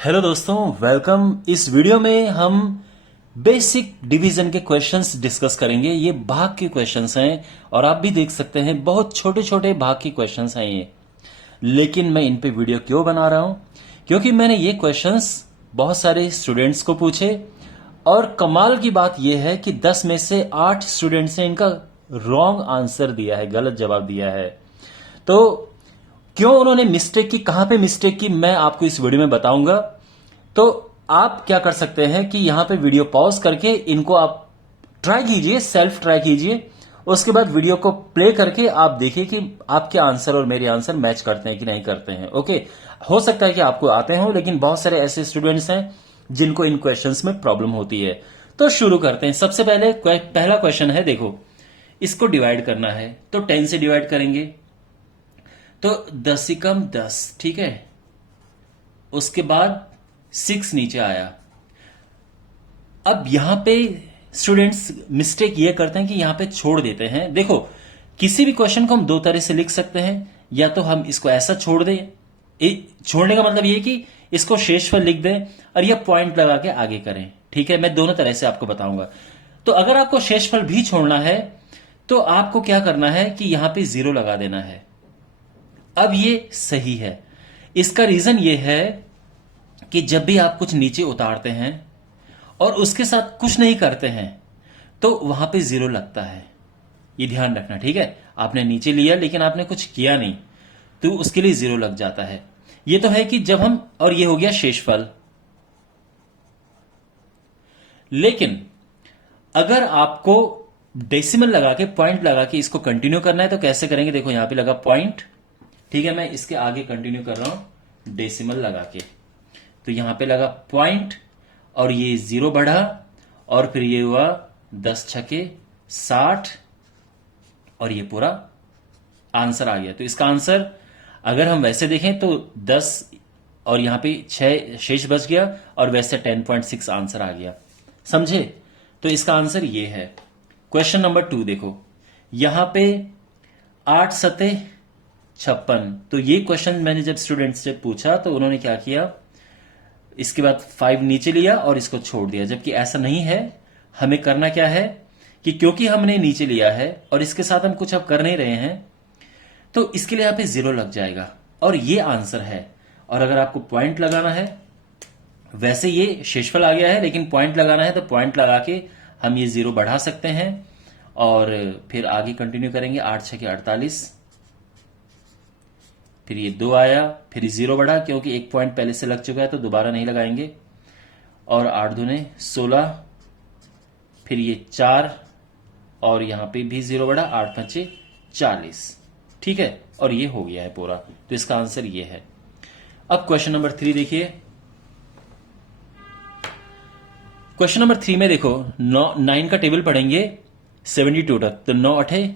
Hello दोस्तों, welcome. इस video में हम बेसिक डिवीजन के क्वेश्चंस डिस्कस करेंगे। ये भाग के क्वेश्चंस हैं और आप भी देख सकते हैं बहुत छोटे छोटे भाग के क्वेश्चंस हैं ये। लेकिन मैं इन पे वीडियो क्यों बना रहा हूं? क्योंकि मैंने ये क्वेश्चंस बहुत सारे स्टूडेंट्स को पूछे और कमाल की बात यह है कि 10 में से 8 स्टूडेंट्स ने इनका रॉन्ग आंसर दिया है, गलत जवाब दिया है। तो क्यों उन्होंने मिस्टेक की, कहां पे मिस्टेक की, मैं आपको इस वीडियो में बताऊंगा। तो आप क्या कर सकते हैं कि यहां पे वीडियो पॉज करके इनको आप ट्राई कीजिए, सेल्फ ट्राई कीजिए। उसके बाद वीडियो को प्ले करके आप देखिए कि आपके आंसर और मेरे आंसर मैच करते हैं कि नहीं करते हैं। ओके, हो सकता है कि आपको आते हो, लेकिन बहुत सारे ऐसे स्टूडेंट्स हैं जिनको इन क्वेश्चंस में प्रॉब्लम होती है। तो शुरू करते हैं। सबसे पहले पहला क्वेश्चन है, देखो इसको डिवाइड करना है तो 10 से डिवाइड करेंगे तो 10 ठीक है। उसके बाद 6 नीचे आया। अब यहां पे स्टूडेंट्स मिस्टेक ये करते हैं कि यहां पे छोड़ देते हैं। देखो, किसी भी क्वेश्चन को हम दो तरह से लिख सकते हैं। या तो हम इसको ऐसा छोड़ दें, छोड़ने का मतलब ये कि इसको शेषफल लिख दें और यह पॉइंट लगा के आगे करें। ठीक है, मैं दोनों तरह से आपको बताऊंगा। तो अगर आपको शेषफल भी छोड़ना है तो आपको क्या करना है कि यहां पे 0 लगा देना है। अब ये सही है। इसका रीजन ये है कि जब भी आप कुछ नीचे उतारते हैं और उसके साथ कुछ नहीं करते हैं तो वहां पे 0 लगता है। ये ध्यान रखना, ठीक है। आपने नीचे लिया लेकिन आपने कुछ किया नहीं तो उसके लिए 0 लग जाता है। ये तो है कि जब हम, और ये हो गया शेषफल। लेकिन अगर आपको डेसिमल लगा के, पॉइंट लगा के इसको कंटिन्यू करना है तो कैसे करेंगे? देखो यहां पे लगा पॉइंट, ठीक है। मैं इसके आगे कंटिन्यू कर रहा हूं डेसिमल लगा के। तो यहां पे लगा पॉइंट और ये 0 बढ़ा और फिर ये हुआ 10 छके 60 और ये पूरा आंसर आ गया। तो इसका आंसर अगर हम वैसे देखें तो 10 और यहां पे 6 शेष बच गया और वैसे 10.6 आंसर आ गया। समझे? तो इसका आंसर ये है। क्वेश्चन नंबर 2 देखो, यहां पे 8 सते 56। तो ये क्वेश्चन मैंने जब स्टूडेंट्स से पूछा तो उन्होंने क्या किया, इसके बाद 5 नीचे लिया और इसको छोड़ दिया, जबकि ऐसा नहीं है। हमें करना क्या है कि क्योंकि हमने नीचे लिया है और इसके साथ हम कुछ अब कर नहीं रहे हैं तो इसके लिए यहां पे 0 लग जाएगा और ये आंसर है। और अगर आपको पॉइंट लगाना है, वैसे ये शेषफल आ गया है लेकिन पॉइंट लगाना है तो पॉइंट लगा के हम ये 0 बढ़ा सकते हैं और फिर आगे कंटिन्यू करेंगे। 8 6 48, फिर ये 2 आया, फिर 0 बढ़ा क्योंकि एक पॉइंट पहले से लग चुका है तो दोबारा नहीं लगाएंगे। और 8 दूने 16, फिर ये 4 और यहां पे भी 0 बढ़ा, 8 5 40, ठीक है। और ये हो गया है पूरा। तो इसका आंसर ये है। अब क्वेश्चन नंबर 3 देखिए। क्वेश्चन नंबर 3 में देखो 9 का टेबल पढ़ेंगे 72 तक। तो 9 8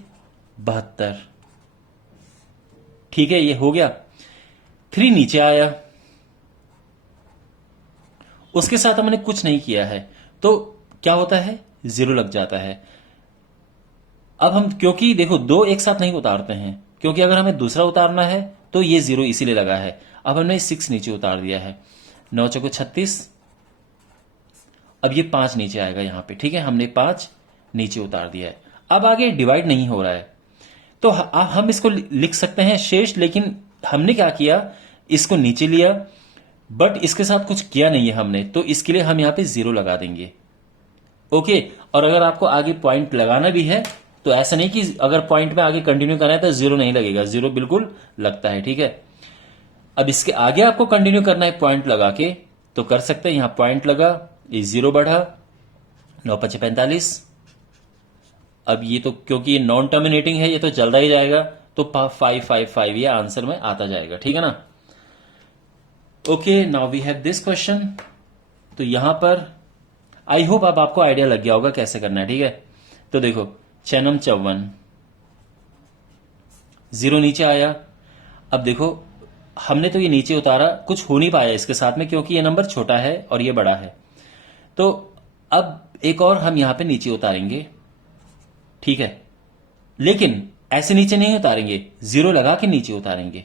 72, ठीक है, ये हो गया। 3 नीचे आया, उसके साथ हमने कुछ नहीं किया है तो क्या होता है, 0 लग जाता है। अब हम, क्योंकि देखो 2 एक साथ नहीं उतारते हैं, क्योंकि अगर हमें दूसरा उतारना है तो ये 0 इसीलिए लगा है। अब हमने 6 नीचे उतार दिया है, 9 चौको 36। अब ये 5 नीचे आएगा यहां पे, ठीक है। हमने 5 नीचे उतार दिया है। अब आगे डिवाइड नहीं हो रहा है तो हम इसको लिख सकते हैं शेष, लेकिन हमने क्या किया, इसको नीचे लिया बट इसके साथ कुछ किया नहीं है हमने, तो इसके लिए हम यहां पे 0 लगा देंगे। ओके। और अगर आपको आगे पॉइंट लगाना भी है तो ऐसा नहीं कि अगर पॉइंट में आगे कंटिन्यू करना है तो 0 नहीं लगेगा, 0 बिल्कुल लगता है, ठीक है। अब इसके आगे आपको कंटिन्यू करना है पॉइंट लगा के तो कर सकते हैं। यहां पॉइंट लगा, ये 0 बढ़ा, 9 5 45। अब ये तो क्योंकि ये नॉन टर्मिनेटिंग है ये तो चलता ही जाएगा, तो 5 5 5 ये आंसर में आता जाएगा, ठीक है ना। Okay, now we have this question. तो यहां पर आई होप अब आपको आइडिया लग गया होगा कैसे करना है, ठीक है। तो देखो 6 9 54, 0 नीचे आया। अब देखो हमने तो ये नीचे उतारा, कुछ हो नहीं पाया इसके साथ में क्योंकि ये नंबर छोटा है और ये बड़ा है। तो अब एक और हम यहां पे नीचे उतारेंगे, ठीक है। लेकिन ऐसे नीचे नहीं उतारेंगे, 0 लगा के नीचे उतारेंगे,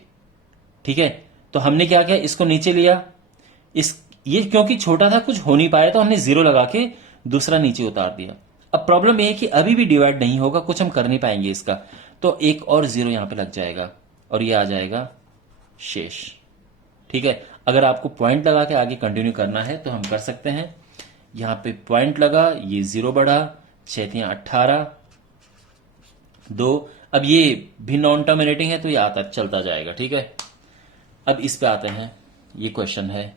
ठीक है। तो हमने क्या किया, इसको नीचे लिया, ये क्योंकि छोटा था कुछ हो नहीं पाया तो हमने 0 लगा के दूसरा नीचे उतार दिया। अब प्रॉब्लम ये है कि अभी भी डिवाइड नहीं होगा, कुछ हम कर नहीं पाएंगे इसका, तो एक और 0 यहां पे लग जाएगा और ये आ जाएगा शेष। ठीक है, अगर आपको पॉइंट लगा के आगे कंटिन्यू करना है तो हम कर सकते हैं। यहां पे पॉइंट लगा, ये 0 बढ़ा, 6 18 2। अब ये भी नॉन टर्मिनेटिंग है तो ये आता चलता जाएगा। ठीक है, अब इस पे आते हैं, ये क्वेश्चन है।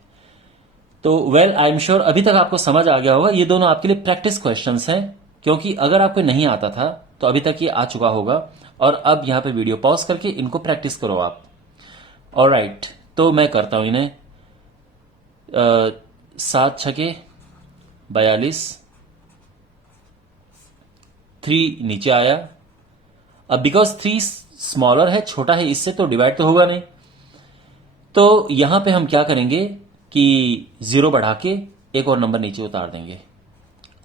तो वेल आई एम श्योर अभी तक आपको समझ आ गया होगा। ये दोनों आपके लिए प्रैक्टिस क्वेश्चंस हैं, क्योंकि अगर आपको नहीं आता था तो अभी तक ये आ चुका होगा। और अब यहां पे वीडियो पॉज करके इनको प्रैक्टिस करो आप। ऑलराइट, तो मैं करता हूं इन्हें। 7 छके 42, 3 नीचे आया। अब बिकॉज 3 स्मॉलर है, छोटा है इससे, तो डिवाइड तो होगा नहीं। तो यहां पे हम क्या करेंगे कि 0 बढ़ा के एक और नंबर नीचे उतार देंगे।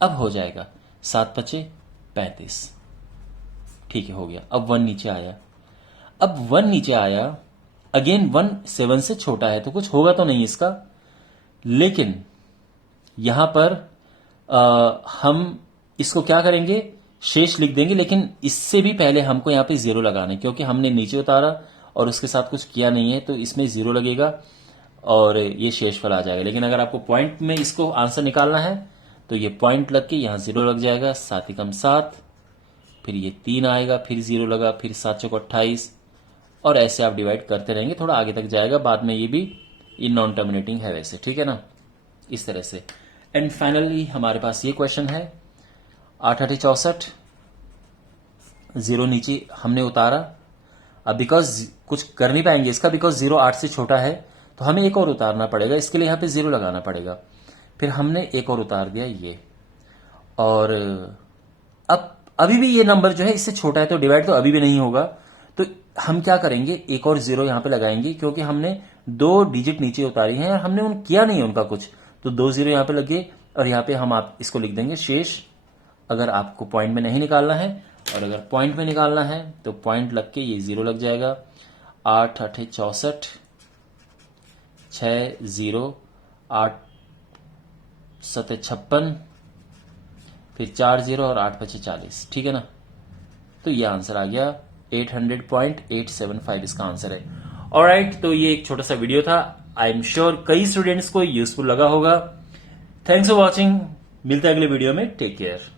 अब हो जाएगा 7 5 35। ठीक है, हो गया। अब 1 नीचे आया। अब 1 नीचे आया, अगेन 1 7 से छोटा है तो कुछ होगा तो नहीं इसका, लेकिन यहां पर हम इसको क्या करेंगे, शेष लिख देंगे। लेकिन इससे भी पहले हमको यहां पे 0 लगाना है, क्योंकि हमने नीचे उतारा और उसके साथ कुछ किया नहीं है, तो इसमें 0 लगेगा और ये शेषफल आ जाएगा। लेकिन अगर आपको पॉइंट में इसको आंसर निकालना है तो ये पॉइंट लग के यहां 0 लग जाएगा। 7 एकम 7, फिर ये 3 आएगा, फिर 0 लगा, फिर 7 चौक 28, और ऐसे आप डिवाइड करते रहेंगे, थोड़ा आगे तक जाएगा। बाद में ये भी इन नॉन टर्मिनेटिंग है वैसे, ठीक है ना, इस तरह से। एंड फाइनली हमारे पास ये क्वेश्चन है 8 8 64, 0 नीचे हमने उतारा। अब बिकॉज कुछ कर नहीं पाएंगे इसका, बिकॉज 0 8 से छोटा है, तो हमें एक और उतारना पड़ेगा। इसके लिए यहां पे 0 लगाना पड़ेगा। फिर हमने एक और उतार दिया ये, और अब अभी भी ये नंबर जो है इससे छोटा है, तो डिवाइड तो अभी भी नहीं होगा। तो हम क्या करेंगे, एक और 0 यहां पे लगाएंगे, क्योंकि हमने 2 डिजिट नीचे उतारी हैं और हमने किया नहीं उनका कुछ, तो 2 0 यहां पे लगे। और यहां पे हम आप इसको लिख देंगे शेष, अगर आपको पॉइंट में नहीं निकालना है। और अगर पॉइंट में निकालना है तो पॉइंट लग के ये 0 लग जाएगा। 8 8 64, 6 0, 8 7 56, फिर 4 0 और 8 5 40। ठीक है ना, तो ये आंसर आ गया 800.875 इसका आंसर है। ऑलराइट, तो ये एक छोटा सा वीडियो था। आई एम श्योर कई स्टूडेंट्स को यूजफुल लगा होगा। Thanks for watching. मिलते हैं अगले वीडियो में। Take care.